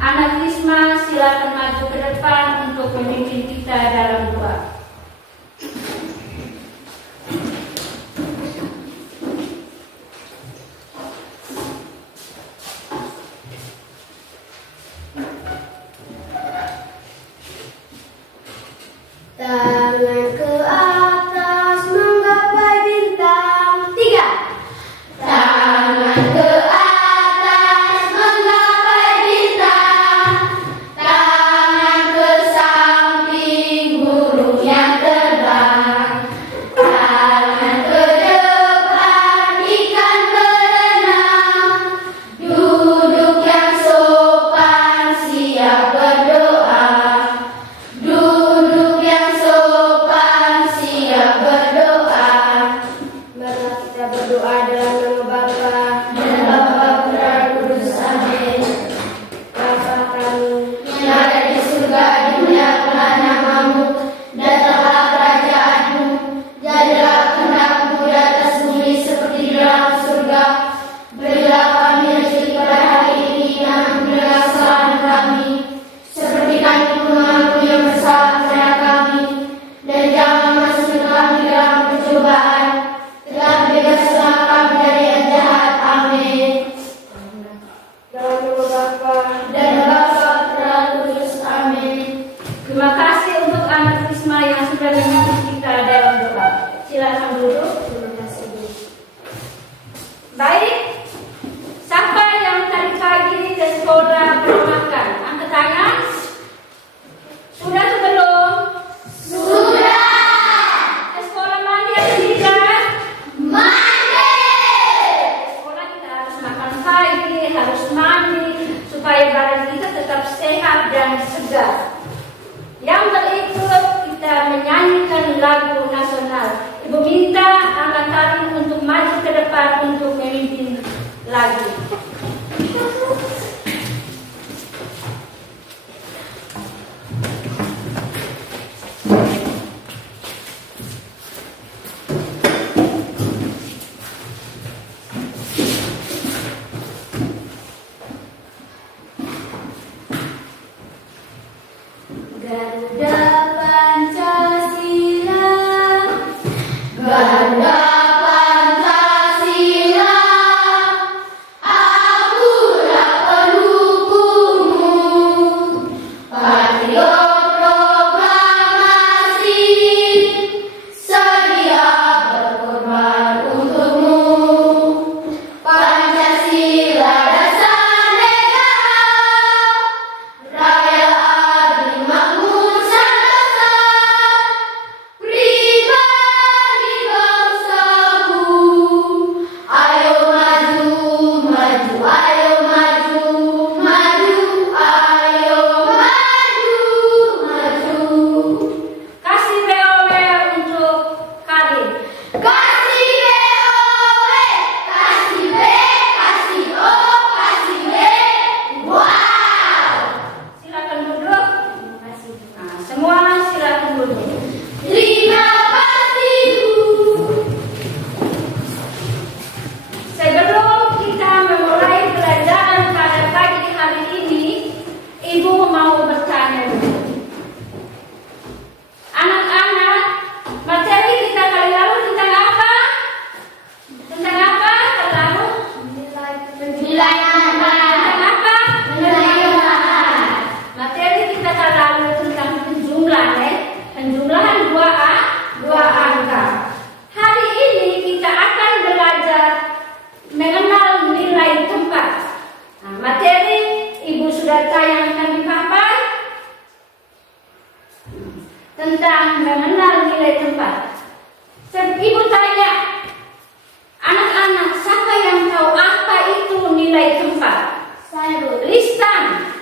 Anak Risma, silakan maju ke depan untuk memimpin kita dalam doa. Tangan ke atas menggapai bintang. 3. Tangan ke atas menggapai bintang. Tangan ke samping burung yang terbang. Tangan ke depan ikan berenang. Duduk yang sopan siap berdoa. Duduk yang sopan siap berdoa. Marilah kita berdoa dalam nama Bapa dan Bapa Putra dan Kudus. Amin. Bapa kami yang ada di surga, dimuliakanlah namamu, datanglah kerajaanmu, jadilah kehendak-mu di atas bumi seperti di dalam surga. Berilah kami rezeki pada hari ini dan ampunilah kesalahan kami, seperti kami pun mengampuni yang bersalah kepada kami, dan jangan masukkan kami dalam percobaan, tetapi bebaskanlah kami dari yang jahat. Amin. Dalam nama Bapa dan Bapa Putra dan Kudus. Amin. Terima kasih untuk anak Risma yang sudah memimpin kita dalam doa. Silakan duduk. Terima kasih. Baik, siapa yang tadi pagi ke sekolah belum makan? Angkat tangan. Sudah atau belum? Sudah. Ke sekolah mandi atau tidak? Mandi. Sekolah kita harus makan pagi, harus mandi supaya badan kita tetap sehat dan segar. Yang berikut kita menyanyikan lagu nasional. Ibu minta anak kami untuk maju ke depan untuk memimpin lagu. Garuda Pancasila, Garuda Pancasila, akulah pendukungmu, patriot proklamasi, sedia berkorban untukmu. Pancasila dasar negara, raya adil makmur sanasa, pribadi bangsaku. Ayo maju, maju, ayo maju, maju, ayo maju, maju. Kasih BOW untuk Karin. Kasih BOW, kasih B, kasih O, kasih B. Wow. Silakan duduk. Nah, semua silakan duduk. Terima kasih, Bu. Sebelum kita memulai pelajaran pada pagi hari ini, Ibu mau bertanya dulu. Anak-anak, materi kita kali lalu tentang apa? Tentang apa kali lalu? Nilai anak. Tentang apa? Nilai anak. Materi kita kali lalu tentang penjumlahan, penjumlahan 2A, 2 angka. Hari ini kita akan belajar mengenal nilai tempat. Nah, materi Ibu sudah tayangkan di papan tentang mengenal nilai tempat. Ibu tanya, anak-anak, siapa yang tahu apa itu nilai tempat? Saya, Bu. Listan.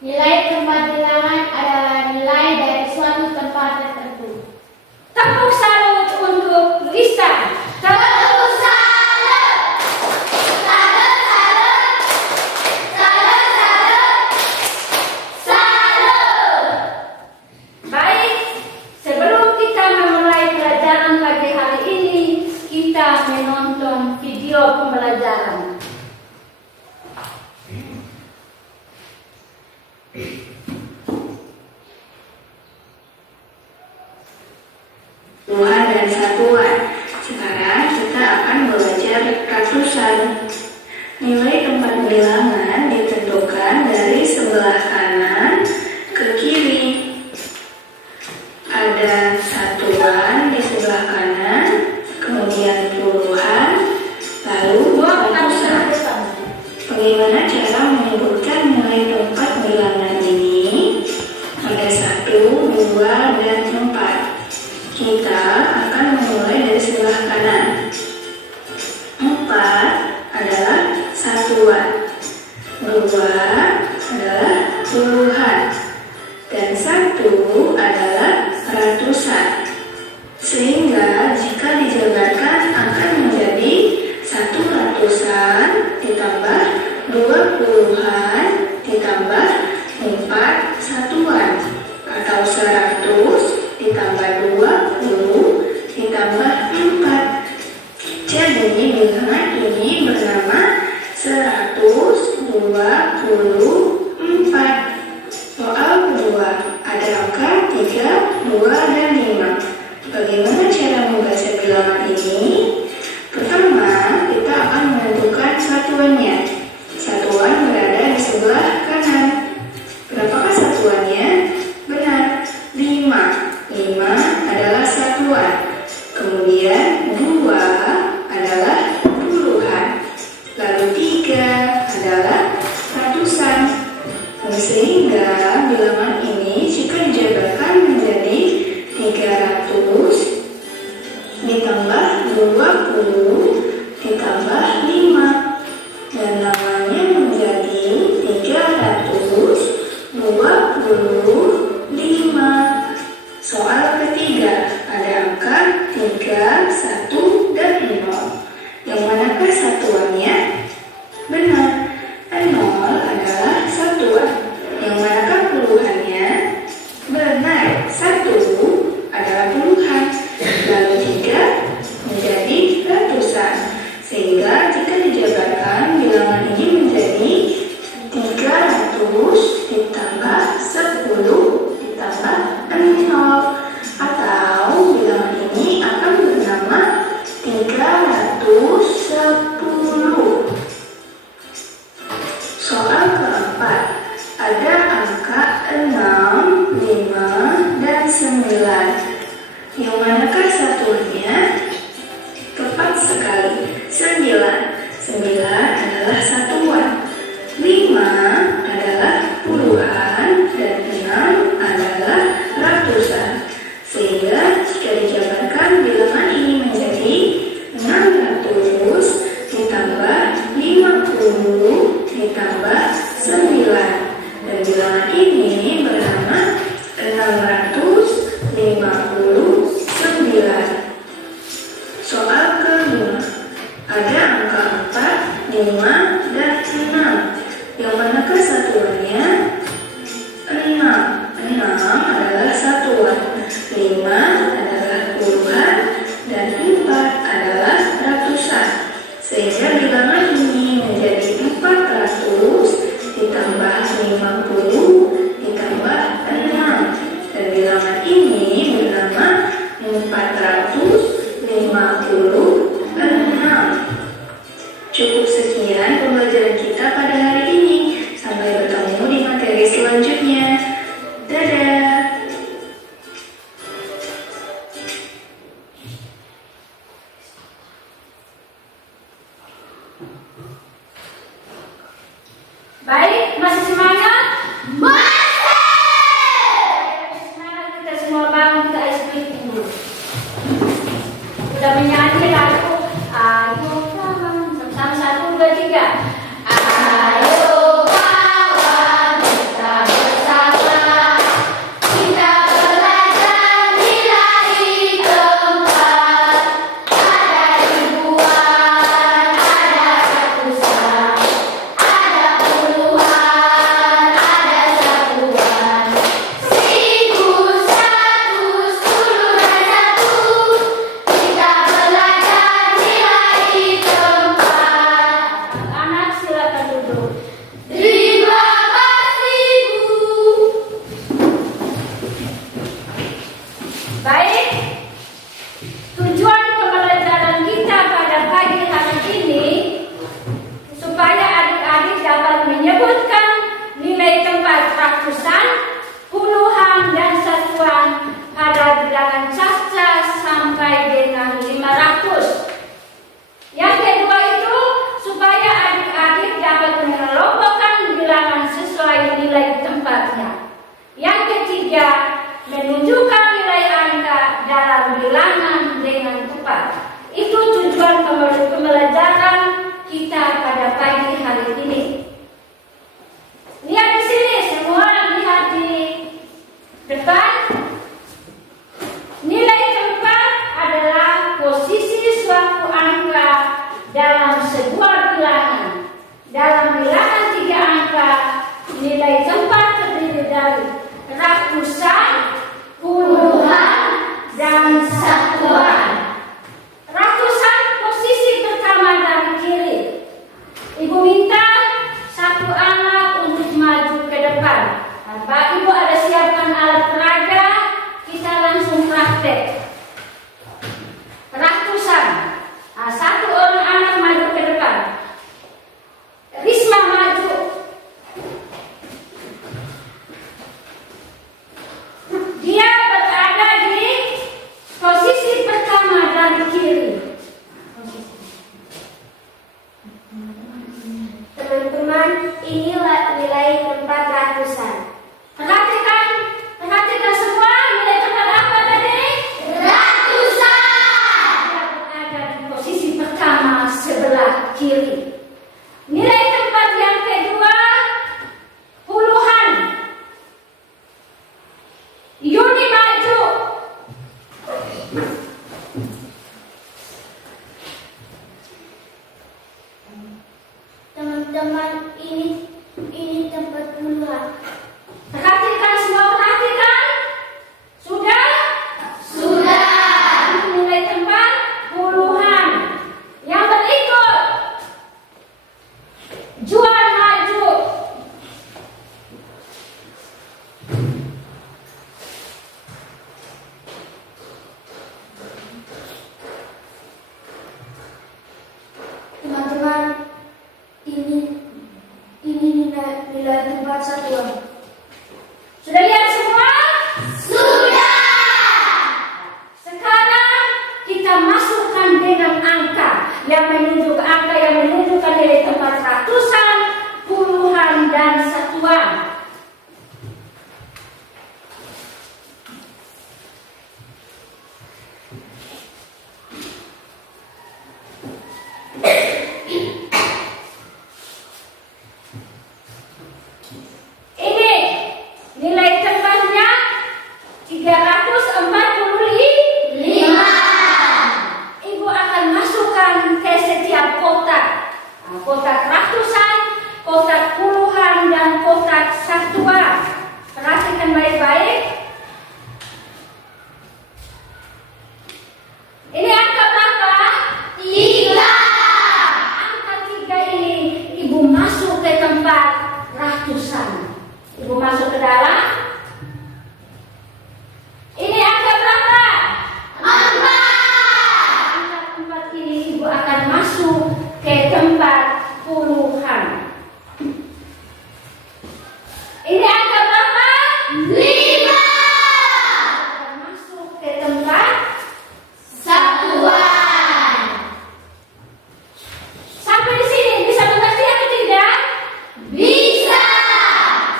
Nilai tempat bilangan adalah nilai dari suatu tempat tertentu. Tepuk salut untuk Listan. Tepuk salut. Salut, salut. Salut, salut. Salut. Baik, sebelum kita memulai pelajaran pagi hari ini, kita menonton video pembelajaran. puluhan, dan satuan. Sekarang kita akan belajar ratusan. Nilai tempat bilangan ditentukan dari sebelah kanan ke kiri. Ada satuan di sebelah kanan, kemudian puluhan, lalu ratusan. Bagaimana cara menyebutkan nilai tempat bilangan ini? Ada 1, 2, dan 4. Kita akan memulai dari sebelah kanan. 4 adalah satuan, 2 adalah puluhan, dan 1 adalah ratusan. Sehingga jika dijabarkan akan menjadi 1 ratusan ditambah 2 puluhan ditambah 4 satuan, atau 100 ditambah 20 ditambah 4. Jadi bilangan ini bernama 124. Soal kedua, ada angka 3, 2, dan 5. Bagaimana cara membaca bilangan ini? Pertama, kita akan menentukan satuannya. Satuan berada di sebelah kanan. Berapakah satuannya? Benar, 5. 5 adalah satuan. Kemudian 2 adalah puluhan. Lalu 3 adalah ratusan. Sehingga bilangan ini jika dijabarkan menjadi 300 ditambah 20 ditambah 5, dan namanya menjadi 325. Soal ketiga, ada angka 3, 1, dan 0. Yang manakah satuannya? Benar, 0 adalah satuan. Yang manakah puluhannya? Benar, 1 adalah puluhan. Lalu 3 menjadi ratusan. Sehingga jika dijabarkan bilangan ini menjadi 300 ditambah 10 ditambah 0, atau bilangan ini akan bernama 310. Soal keempat, ada angka 6, 5, dan 9. Yang manakah satuannya? Tepat sekali, 9. 9 adalah satuan, 5 adalah puluhan, dan 6 adalah ratusan. Sehingga jika dijabarkan bilangan ini menjadi 600 ditambah 50 ditambah 9, dan bilangan ini bernama 659. Soal kelima, ada angka 4, 5, dan 6. Yang manakah satuannya? 6. 6 adalah satuan, 5 adalah puluhan, dan 4 adalah ratusan. Sehingga bilangan ini menjadi 400 ditambah 50 ditambah 6, dan bilangan ini bernama 456. Cukup sekian pembelajaran kita pada hari ini. Sampai bertemu di materi selanjutnya. Dadah. Baik, masih semangat? Masih! Semangat kita semua bangun, kita icebreaking dulu. Udah menyanyi lagu Ayo kawan, sama 1, 2, 3. Ayo kawan, kita bersama, kita belajar nilai keempat. Ada ribuan, ada ratusan, ada puluhan, ada satuan. 1000, 100, 10 dan 1. Kita belajar nilai keempat. Anak silakan duduk. Terima kasih, Bu. Baik, menunjukkan nilai angka dalam bilangan dengan tepat. Itu tujuan pembelajaran kita pada pagi hari ini. Lihat di sini, semua lihat di depan. Nilai tempat adalah posisi suatu angka dalam sebuah bilangan. Dalam bilangan 3 angka, nilai tempat terdiri dari ratusan, puluhan, dan satuan. Ratusan posisi pertama dari kiri. Ibu minta satu anak untuk maju ke depan. Bapak Ibu ada siapkan alat peraga, kita langsung praktek. Ratusan. Satu orang anak maju ke depan. Risma maju. Dia berada di posisi pertama dari kiri. Teman-teman, inilah nilai tempat ratusan. Perhatikan semua, nilai tempat apa tadi? Ratusan. Dia berada di posisi pertama sebelah kiri. Nilai tempat yang kedua, puluhan. Yuni maju. Teman-teman, ini tempat puluhan. Perhatikan semua, perhatikan. Sudah? Sudah. Nilai tempat puluhan. Yang berikut, Juan maju. Teman-teman, ini nilai tempat satuan. Sudah lihat semua? Sudah. Sekarang kita masukkan dengan angka yang menunjukkan nilai tempat ratusan, puluhan, dan satuan. Ini nilai tempatnya 345. Ibu akan masukkan ke setiap kotak. Kotak ratusan, kotak puluhan, dan kotak satuan. Perhatikan baik-baik. Ini angka berapa? 3. Angka 3 ini ibu masuk ke tempat ratusan. Ibu masuk ke dalam. Ini angka berapa? 4. Angka 4 ini ibu akan masuk ke tempat puluhan. Ini angka berapa? 5. Akan masuk ke tempat Satuan. sampai di sini bisa mengerti atau tidak? Bisa.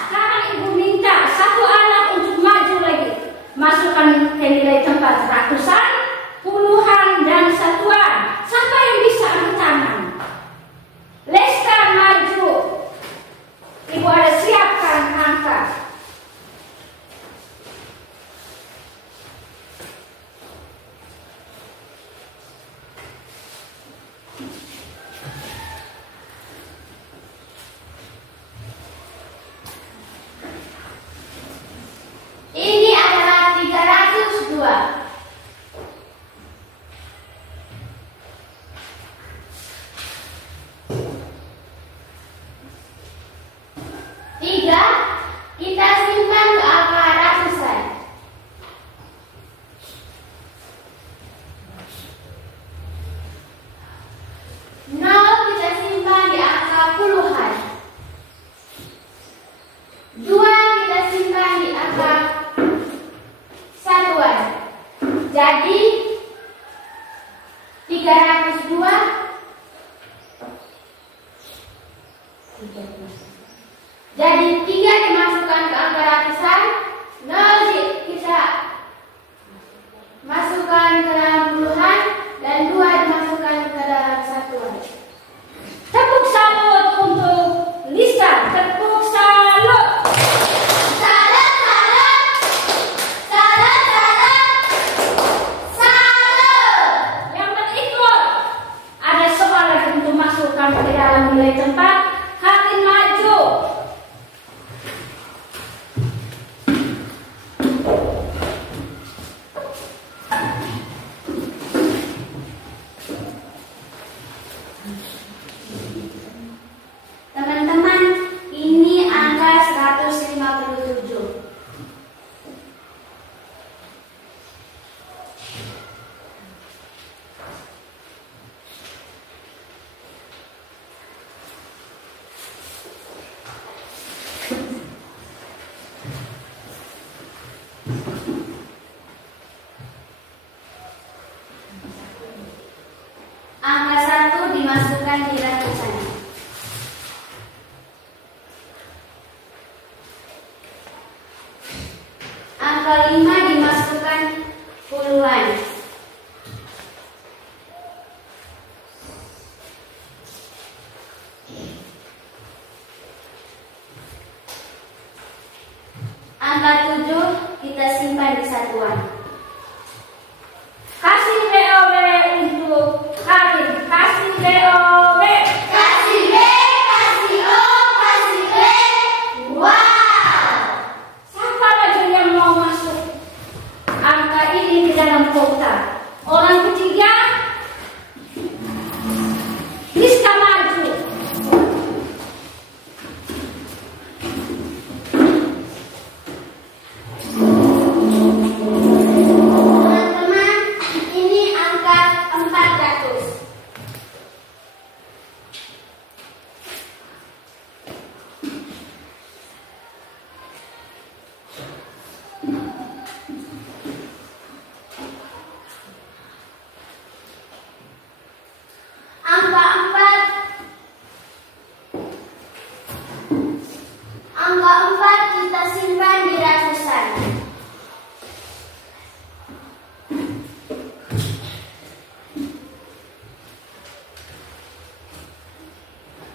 Sekarang ibu minta satu anak untuk maju lagi. Masukkan ke nilai tempat ratusan, puluhan, dan satuan. Siapa yang bisa angkat tangan? Lesta maju. Ibu ada siapkan angka. Ini adalah 302. Tiga, kita simpan ke angka ratusan. 0 kita simpan di angka puluhan. 2 kita simpan di angka satuan. Jadi 302. Jadi 3 dimasukkan ke angka ratusan, 0 kita puluhan. Angka 7 kita simpan di satuan. Kasih BOW untuk Karin. Kasih BOW. Kasih B, kasih O, kasih B. Wow. Siapa lagi yang mau masuk angka ini di dalam kotak? Orang ketiga, Rizka maju. Teman-teman, ini angka 400. Angka 4 kita simpan di ratusan.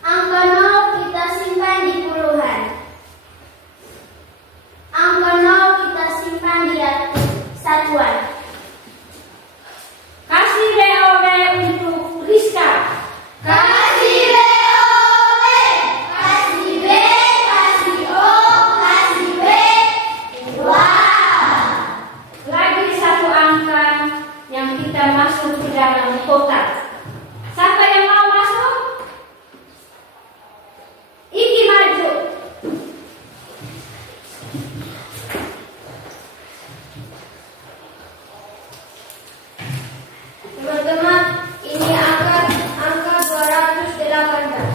Angka 0 kita simpan di puluhan. Angka 0 kita simpan di satuan. Kasih BOW untuk Rizka. Kasih B, O, B. Kasih B, kasih O, kasih B. Wow. Lagi satu angka yang kita masuk ke dalam kotak. Siapa yang mau masuk? Iki maju. Teman-teman, ini angka 218.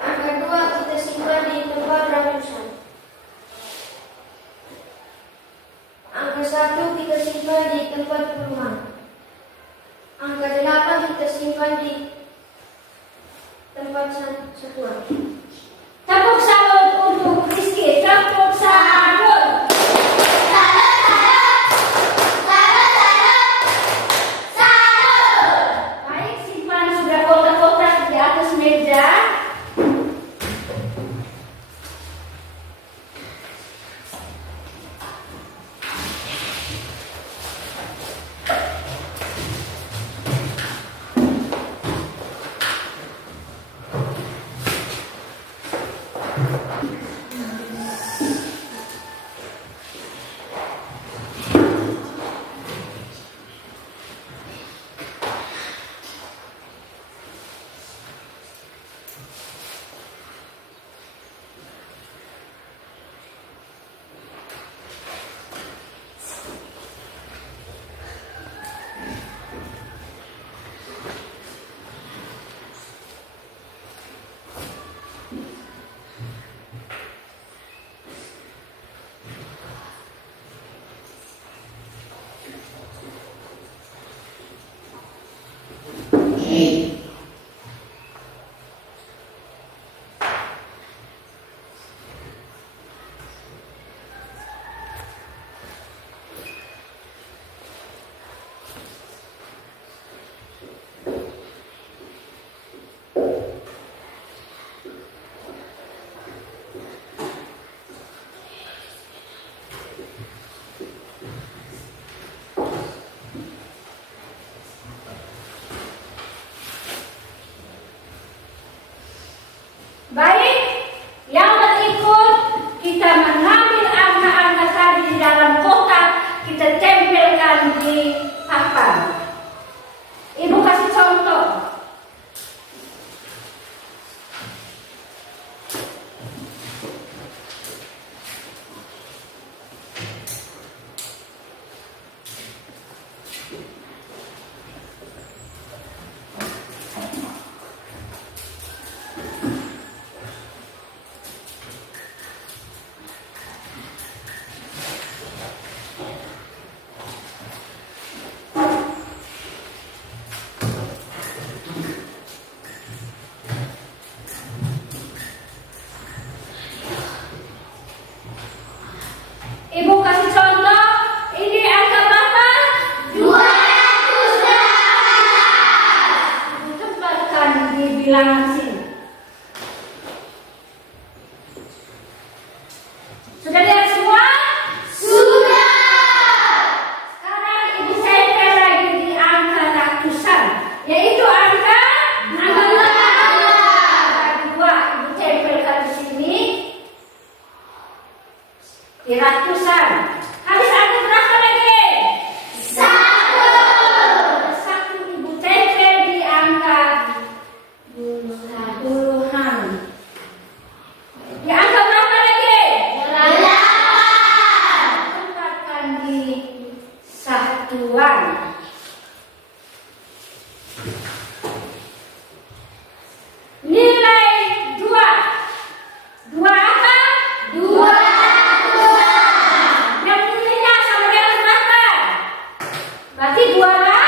Angka 2 kita simpan di tempat ratusan. Angka 1 kita simpan di tempat puluhan. Angka 8 kita simpan di tempat satuan. Tepuk salut untuk Rizky. Tepuk salut. Baik, simpan sudah kotak-kotak di atas meja. bilangan sini. Sudah lihat semua? Sudah. Sekarang Ibu tempel lagi di angka ratusan, yaitu angka 2. Ibu tempelkan di sini di ratusan. Habis angka berapa lagi? 1. Ibu tempel di angka puluhan. Di angka berapa lagi? 8. Tempatkan di satuan. Nilai 2. 2 apa? 200. Yang nilainya sama dengan berapa? Berarti 200.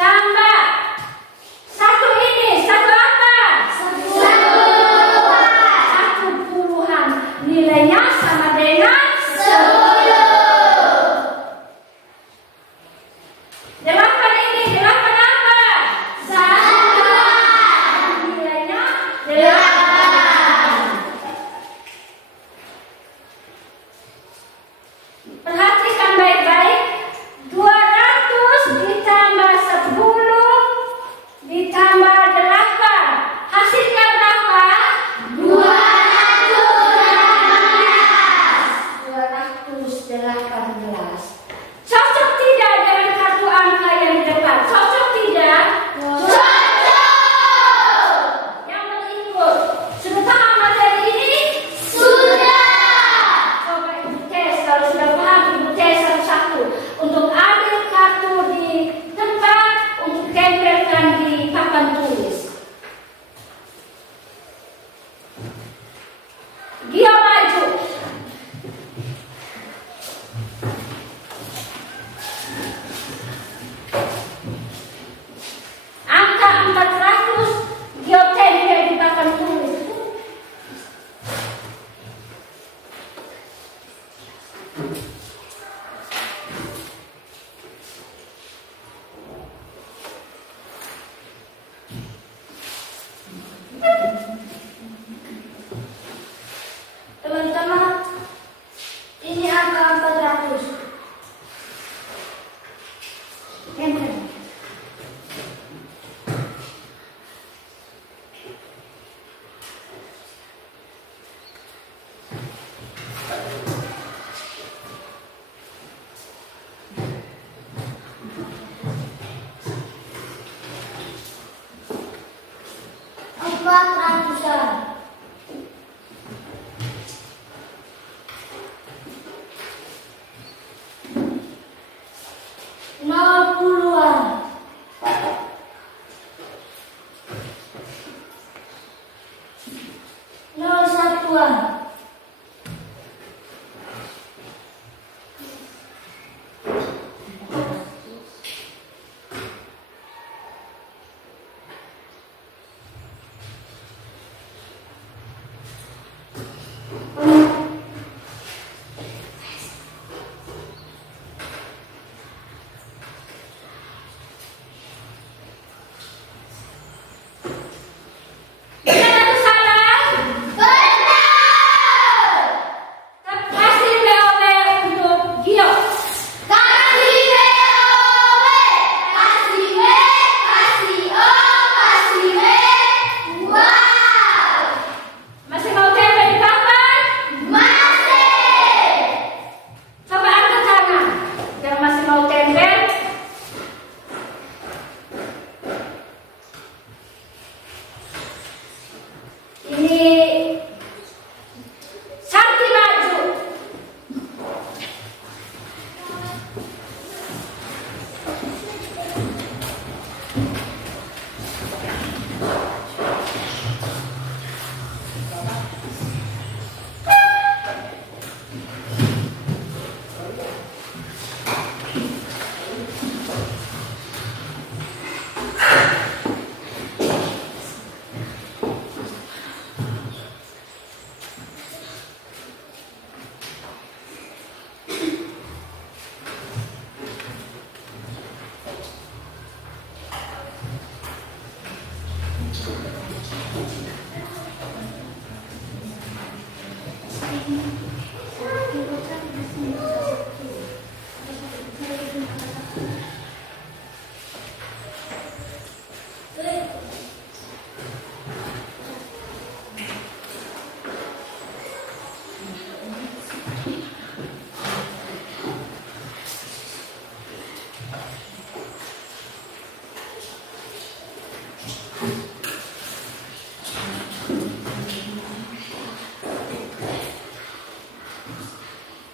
tambah 1 ini. 1 apa? 1 puluhan. Nilainya sama dengan 8 ini. 8 apa? 1. Nilainya 8. Perhatikan baik-baik. 200 ditambah 10 ditambah 8. Hasilnya berapa? 218. Cocok tidak dengan kartu angka yang di depan? Cocok tidak? Yang berikut. Sudah paham materi ini? Coba Ibu tes. Kalau sudah paham, Ibu tes satu-satu. Untuk ambil kartu di tempat, untuk tempelkan di papan tulis. Gio maju. Angka 400, Gio tempel di papan tulis. Teman-teman, ini angka 400. Tempel.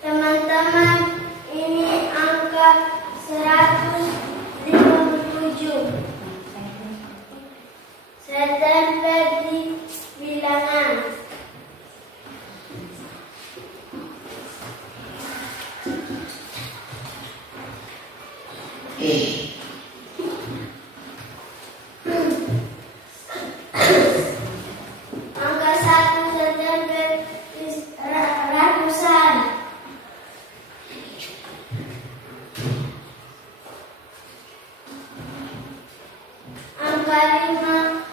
Teman-teman, ini angka 157. Saya tempel di bilangan. Angka 1 saya tempel di ratusan. Angka 5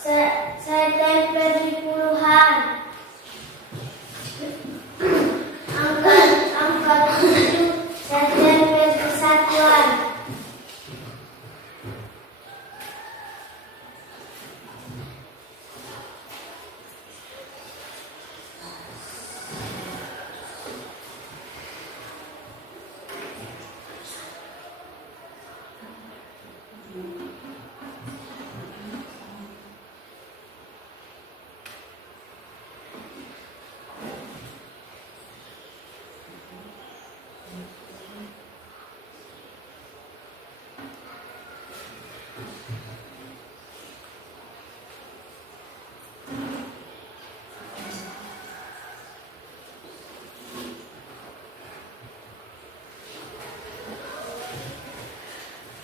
saya tempel di puluhan. Angka 7 saya tempel di satuan.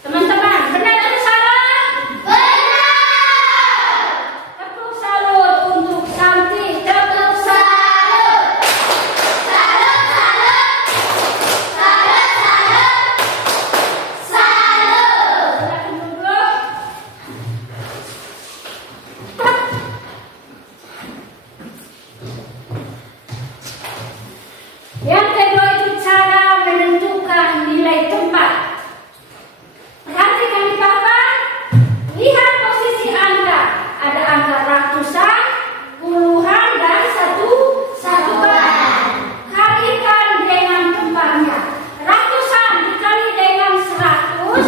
Teman-teman, benar atau salah? Benar. Tepuk salut untuk Santi. Tepuk salut. Salut, salut. Salut, salut. Salut. Silakan duduk. Yang kedua itu cara menentukan nilai tempat. Perhatikan di papan, lihat posisi angka. Ada angka ratusan, puluhan, dan satuan. Kalikan dengan tempatnya. Ratusan dikali dengan 100,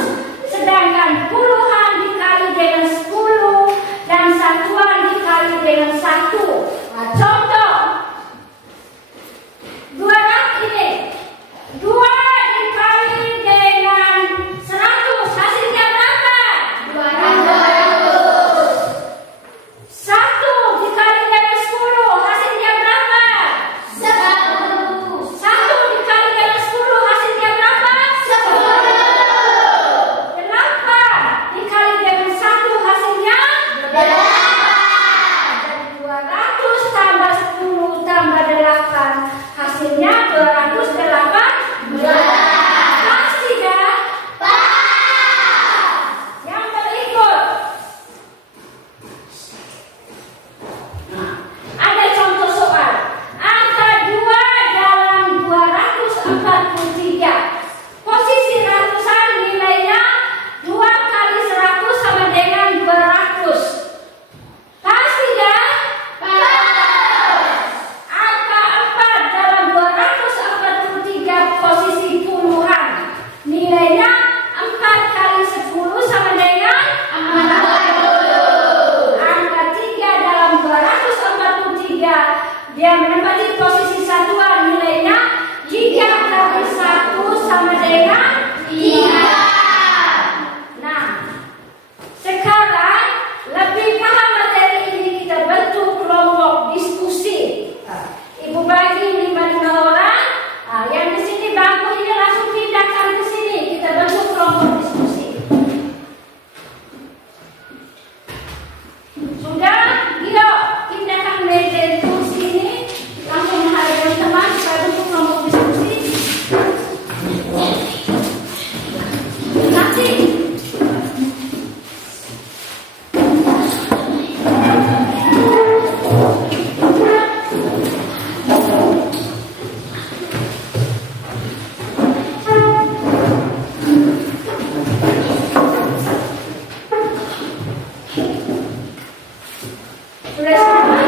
sedangkan puluhan dikali dengan 10, dan satuan dikali dengan 1. Nah, contoh, 200 ini. 2 dikali dengan 100 hasilnya berapa? 200. 1 dikali dengan 10 hasilnya berapa? 1. 1 dikali dengan 10 hasilnya berapa? 10. 8 dikali dengan 1 hasilnya 8. Jadi 200 tambah Sudah semua?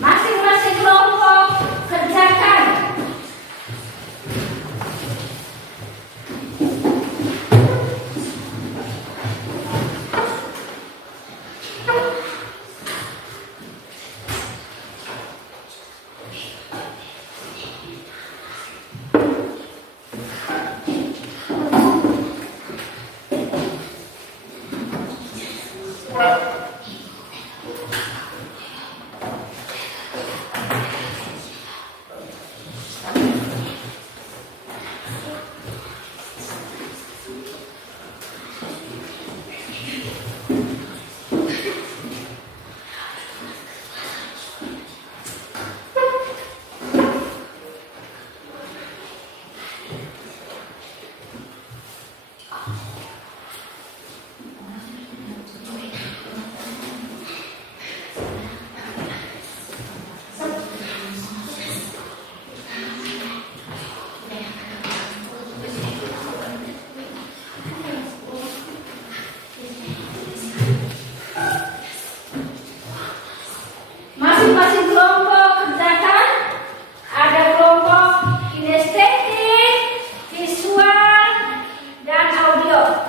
Masing-masing kelompok kerjakan. Masing-masing kelompok kerjakan. Ada kelompok kinestetik, visual, dan auditori.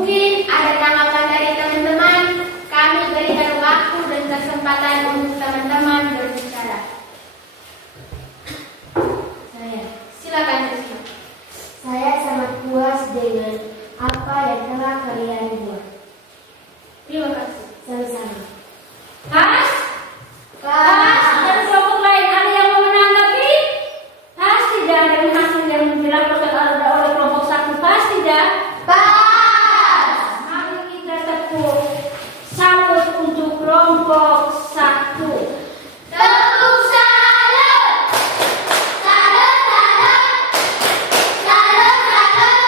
Mungkin ada tanggapan dari teman-teman. Kami berikan waktu dan kesempatan untuk teman-teman berbicara. Silakan Rizky. Saya sangat puas dengan apa yang telah kalian buat. Terima kasih. Sama-sama. Has? Dan kelompok lain ada yang mau menanggapi? Has tidak ada hasil yang dilaporkan oleh kelompok 1. Pas tidak? Mari kita tepuk sambut untuk kelompok 1. Tepuk salut. Salut, salut. Salut, salut.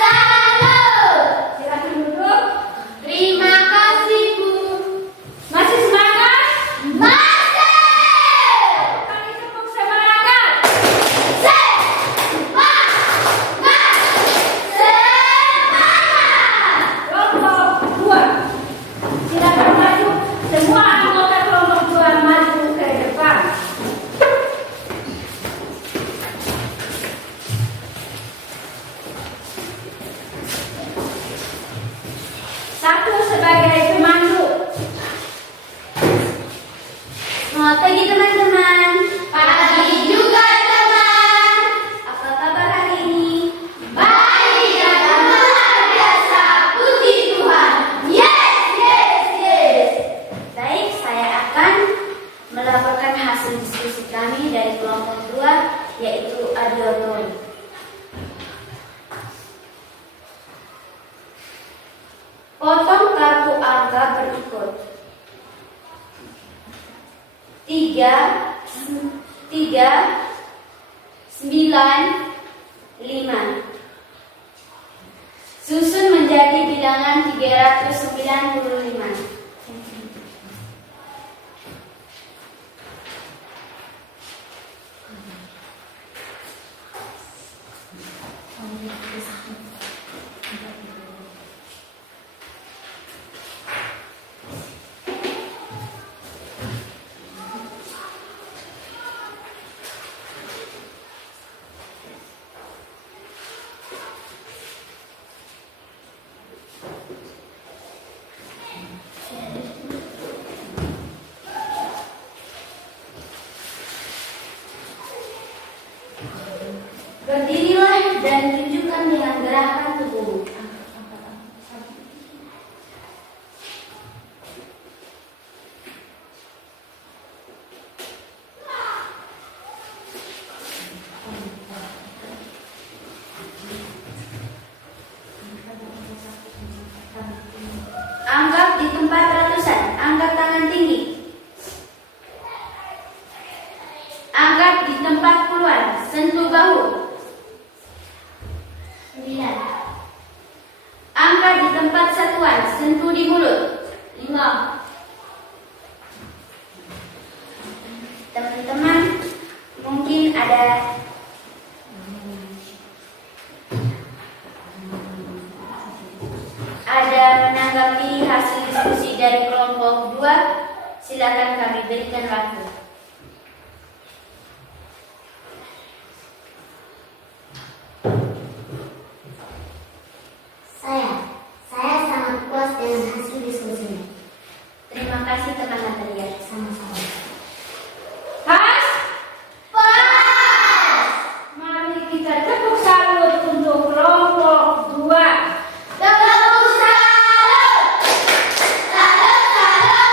Salut. Silakan duduk. Terima kasih, Bu. Masih semangat? Masih. Kali tepuk semangat. Kelompok 2. Silakan maju. Semua anggota kelompok 2 maju ke depan. Satu sebagai pemandu. Selamat pagi teman-teman. Pagi juga teman. Apa kabar hari ini? Baik dan luar biasa. Puji Tuhan. Yes, yes, yes. Baik, saya akan melaporkan hasil diskusi kami dari kelompok 2, yaitu audioton. Potong kartu angka berikut. 3, 9, 5. Susun menjadi bilangan 395. Berdirilah dan tunjukkan dengan gerakan tubuh. Anggap di tempat ratusan, angkat tangan tinggi. Angkat di tempat puluhan, sentuh bahu. 9. Angkat di tempat satuan, sentuh di mulut. 5. Teman-teman, mungkin ada menanggapi hasil diskusi dari kelompok 2, silakan kami berikan waktu. Saya sangat puas dengan hasil diskusinya. Terima kasih teman Natalia. Sama-sama. Pas? Mari kita tepuk salut untuk kelompok 2. Tepuk salut. Salut, salut.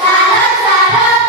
Salut, salut.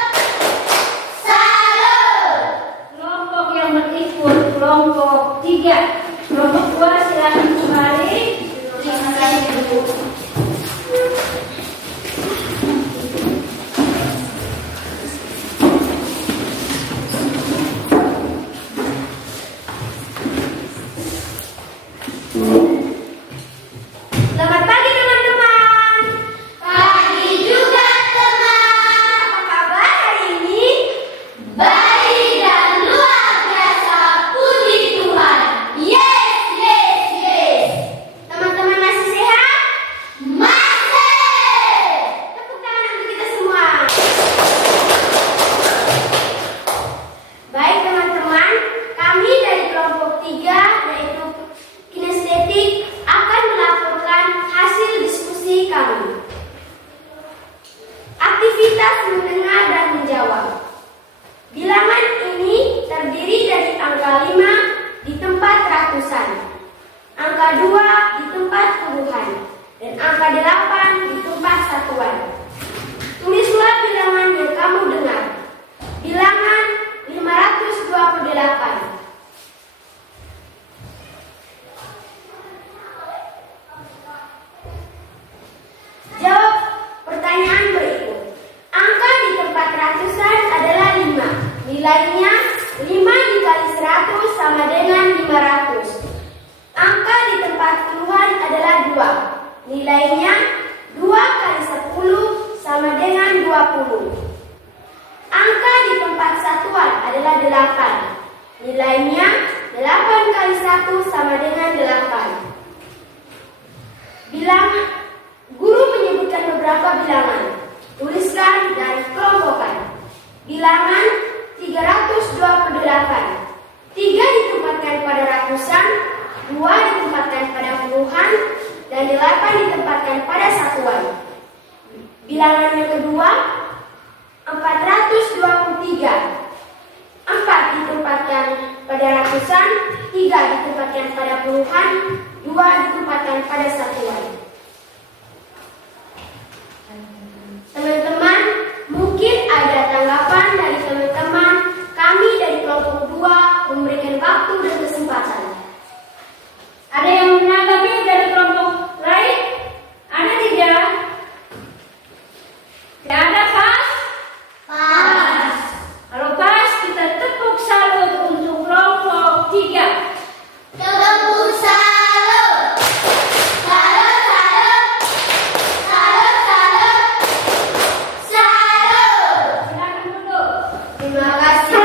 2 di tempat puluhan dan angka 8 di tempat satuan. Tulislah bilangan yang kamu dengar. Bilangan 528. Jawab pertanyaan berikut. Angka di tempat ratusan adalah 5. Nilainya 5 dikali 100 sama dengan 500. Angka di tempat puluhan adalah 2. Nilainya 2 kali 10 sama dengan 20. Angka di tempat satuan adalah 8. Nilainya 8 kali 1 sama dengan 8. Bilangan. Guru menyebutkan beberapa bilangan. Tuliskan dan kelompokkan. Bilangan 328. 3 ditempatkan pada ratusan, 2 ditempatkan pada puluhan, dan 8 ditempatkan pada satuan. Bilangan yang kedua, 423. 4 ditempatkan pada ratusan, 3 ditempatkan pada puluhan, 2 ditempatkan pada satuan. Teman-teman, mungkin ada tanggapan dari teman-teman. Kami dari kelompok 2 memberikan waktu dan kesempatan. Ada yang menanggapi dari kelompok lain? Ada tidak? Tidak ada, pas? Pas. Kalau pas, kita tepuk salut untuk kelompok 3. Tepuk salut. Salut, salut. Salut, salut. Salut. Silakan duduk. Terima kasih.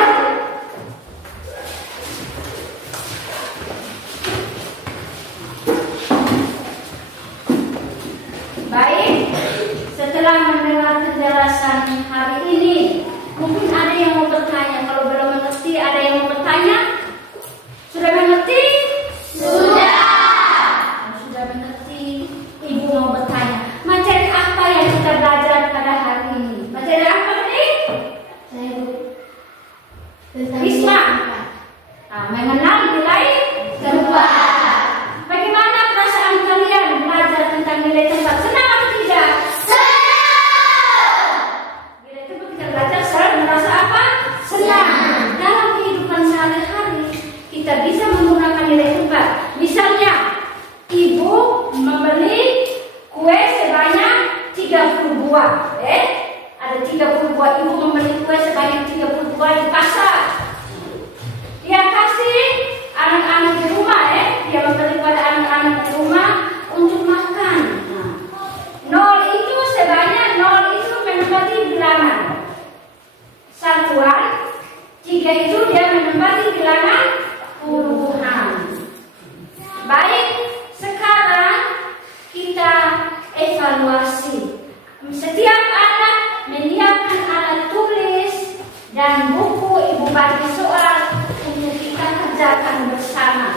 Baik, setelah mendengar penjelasan hari ini, mungkin ada yang mau bertanya. Kalau belum mengerti, ada yang mau bertanya? Sudah mengerti? Sudah mengerti. Ibu mau bertanya, materi apa yang kita belajar pada hari ini? Materi apa tadi? Risma. Mengenal nilai tempat. Bagaimana perasaan kalian belajar tentang nilai tempat? Senang atau tidak? Nilai tempat kita belajar selalu merasa apa? Senang. Dalam kehidupan sehari-hari kita bisa menggunakan nilai tempat. Misalnya, ibu membeli kue sebanyak 30 buah. Ada 30 buah. Ibu membeli kue sebanyak 30 buah di pasar. Dia kasih anak-anak di rumah, dia memberi pada anak-anak di rumah untuk makan. 0 itu sebanyak 0 itu menempati bilangan satuan, 3 itu dia menempati bilangan puluhan. Baik, sekarang kita evaluasi. Setiap anak menyiapkan alat tulis dan buku. Ibu bagi soal untuk kita kerjakan bersama.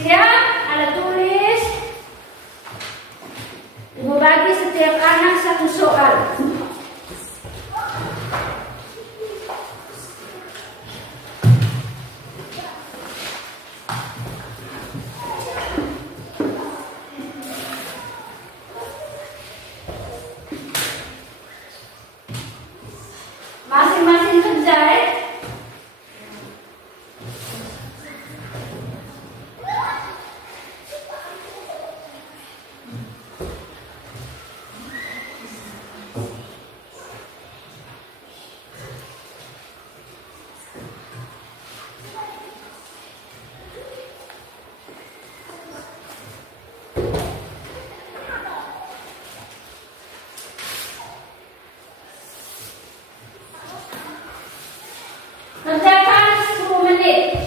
Siap? Alat tulis. Ibu bagi setiap anak satu soal. Masing-masing kerja, kerjakan 10 menit.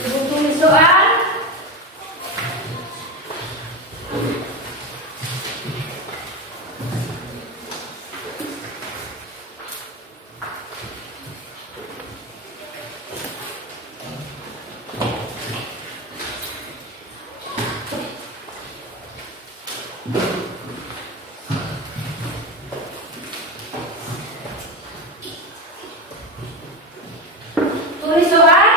Ibu tulis soal. Tulis soal.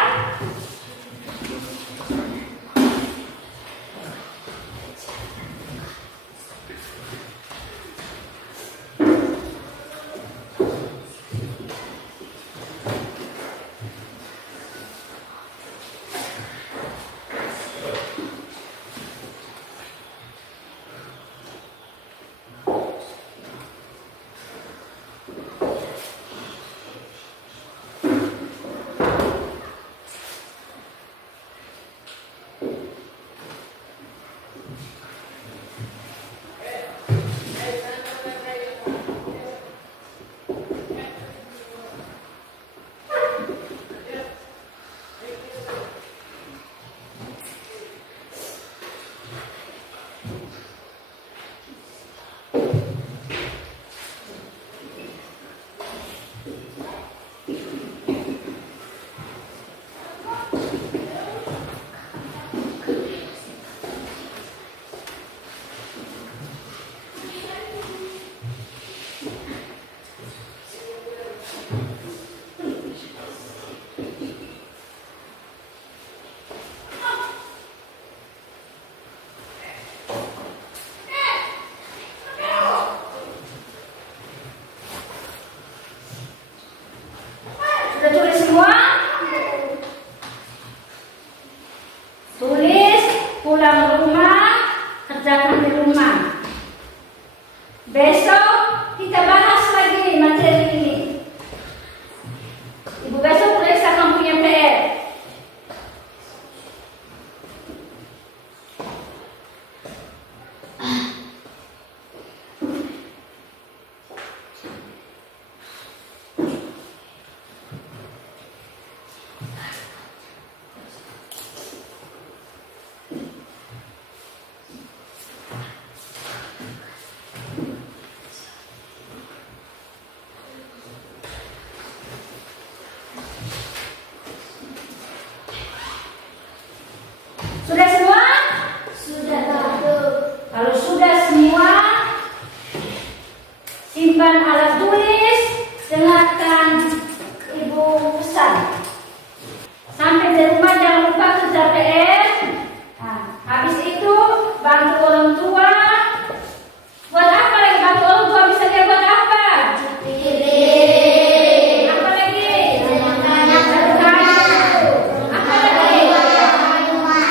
Sudah tulis semua? Tulis, pulang rumah, kerjakan di rumah. Besok kita bahas lagi materi ini. Ibu besok periksa kamu punya PR. Sudah semua? Sudah tahu. Kalau sudah semua, simpan alat tulis, dengarkan ibu pesan. Sampai di rumah jangan lupa kerja PR. Nah, habis itu bantu orang tua. Buat apa lagi bantu orang tua? Bisa dia buat apa? Pilih. Apa lagi? Tanya-tanya. Apa lagi?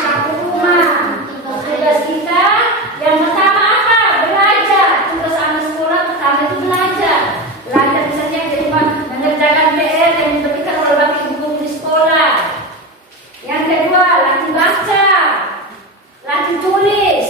Sapu rumah. Tugas kita yang pertama apa? Belajar. Tugas anak sekolah pertama itu belajar. Belajar misalnya di rumah mengerjakan PR yang diberikan oleh bapak ibu di sekolah. Yang kedua, latih baca, latih tulis.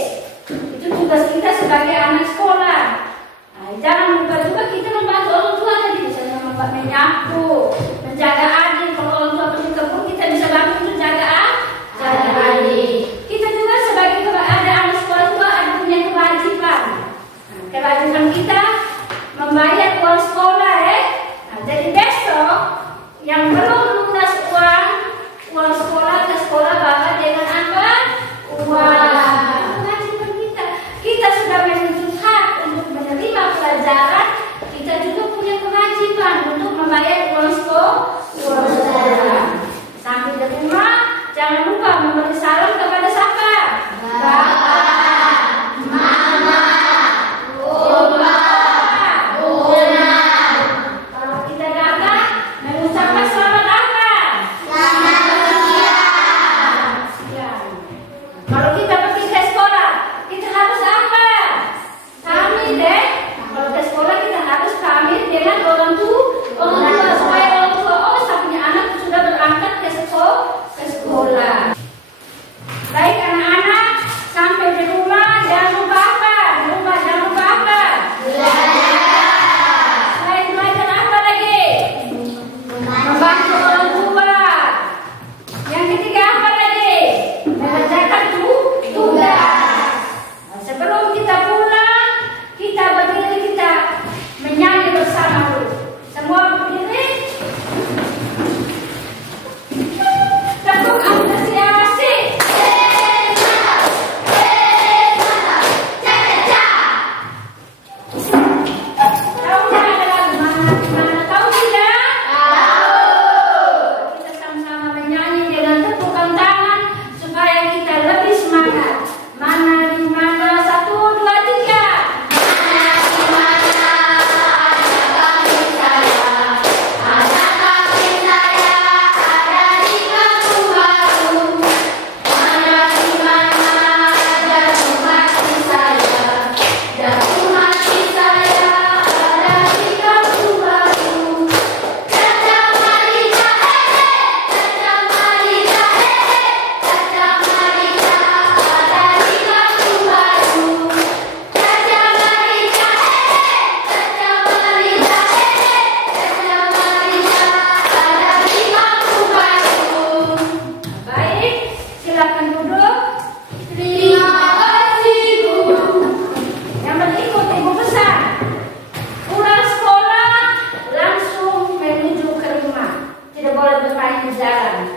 pulang.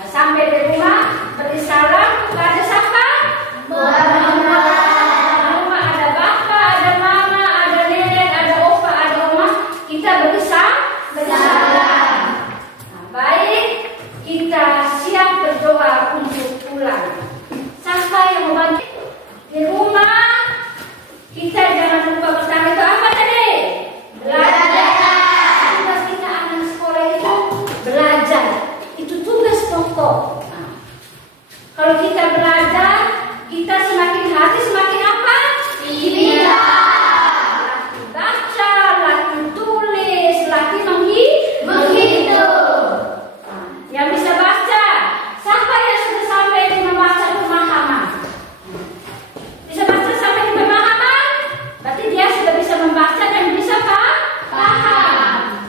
Nah, sampai di rumah beri salam kepada siapa? Rumah ada bapak, ada mama, ada nenek, ada opa, ada oma. Kita beri salam. Nah, baik, kita siap berdoa untuk pulang. Siapa yang membantu di rumah? Kita jangan lupa pertama itu apa tadi? Belajar. Tugas kita anak sekolah itu belajar. Itu tugas pokok. Nah, kalau kita belajar, kita semakin hati semakin apa? Latih baca, latih tulis, latih menghitung. Nah, yang bisa baca, siapa yang sudah sampai di membaca pemahaman? Bisa baca sampai di pemahaman? Berarti dia sudah bisa membaca dan bisa paham.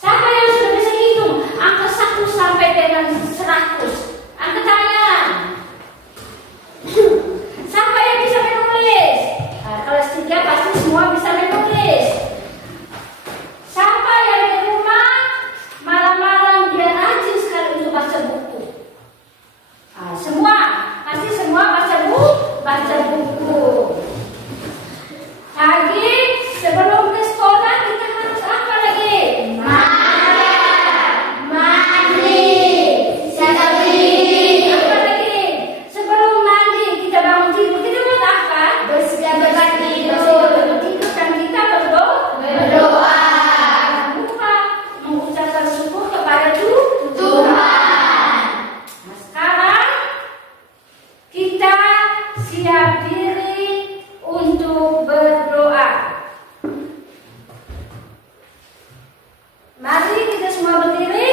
Siapa yang sudah bisa hitung angka 1 sampai dengan 100? Angkat tangan. Siapa yang bisa menulis? Nah, kalau 3 pasti semua bisa menulis. Siapa yang di rumah malam-malam dia rajin sekali untuk baca buku? Nah, semua baca buku. Lagi sebelum ke sekolah kita harus apa lagi? Mandi. Apa lagi? Sebelum mandi kita bangun tidur kita buat apa? Bersiap tidur. Tidur kan kita berdoa. Lupa mengucapkan syukur kepada Tuhan. Nah, sekarang kita siap diri untuk berdoa. Mari kita semua berdiri.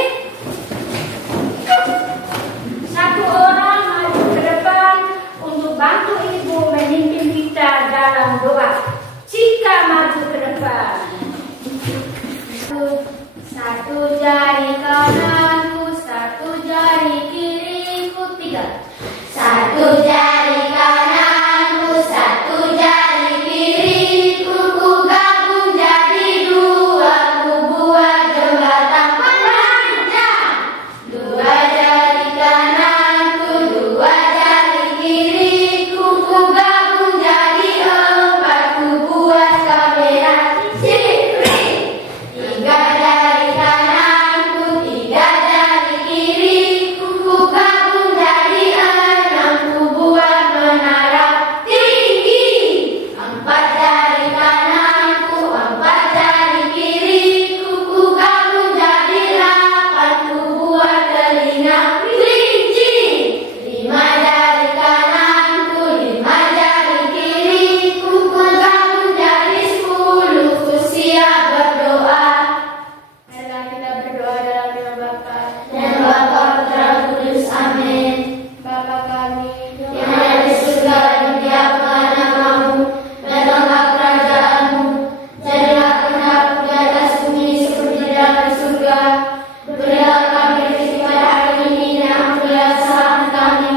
Satu orang maju ke depan untuk bantu ibu memimpin kita dalam doa. Cika maju ke depan. Satu jari kananku, satu jari kiriku, 3. Satu jari kananku, satu jari kiriku, ku gabung jadi 2, ku buat jembatan panjang. 2 jari kananku, 2 jari kiriku, ku gabung jadi 4, ku buat kamera cipri. 3 jari kananku, 3 jari kiriku, ku gabung jadi 6, ku buat menara tinggi. 4 jari kananku, 4 jari kiriku, ku gabung jadi 8, ku buat telinga kelinci. 5 jari kananku, 5 jari kiriku, ku gabung jadi 10, ku siap berdoa. Marilah kita berdoa dalam nama Bapa dan Bapa, Putra, Roh Kudus. Amin. Bapa kami yang ada di surga, dimuliakan namamu, datanglah kerajaanmu, jadilah kehendakmu di atas bumi seperti di dalam surga. Berilah kami rezeki pada hari ini dan ampunilah kesalahan kami,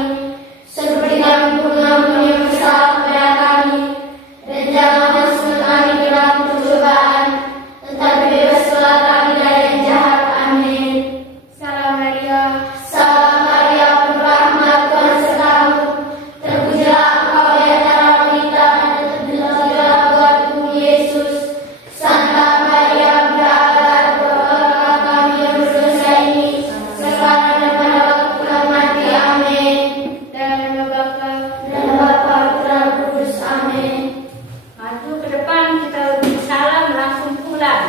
seperti kami pun mengampuni yang bersalah kepada kami. Dan jangan masuk kami ke dalam pencobaan, tetapi bebaskanlah kami dari yang jahat. Amin. Salam Maria, penuh rahmat, Tuhan sertamu. Terpujilah engkau di antara wanita, dan terpujilah buah tubuhmu Yesus. Santa Maria, Bunda Allah, doakanlah kami yang berdosa ini, sekarang dan pada waktu kami mati. Amin. Dalam nama Bapa dan Bapa, Putra, Roh Kudus. Amin. Maju ke depan kita beri salam langsung pulang.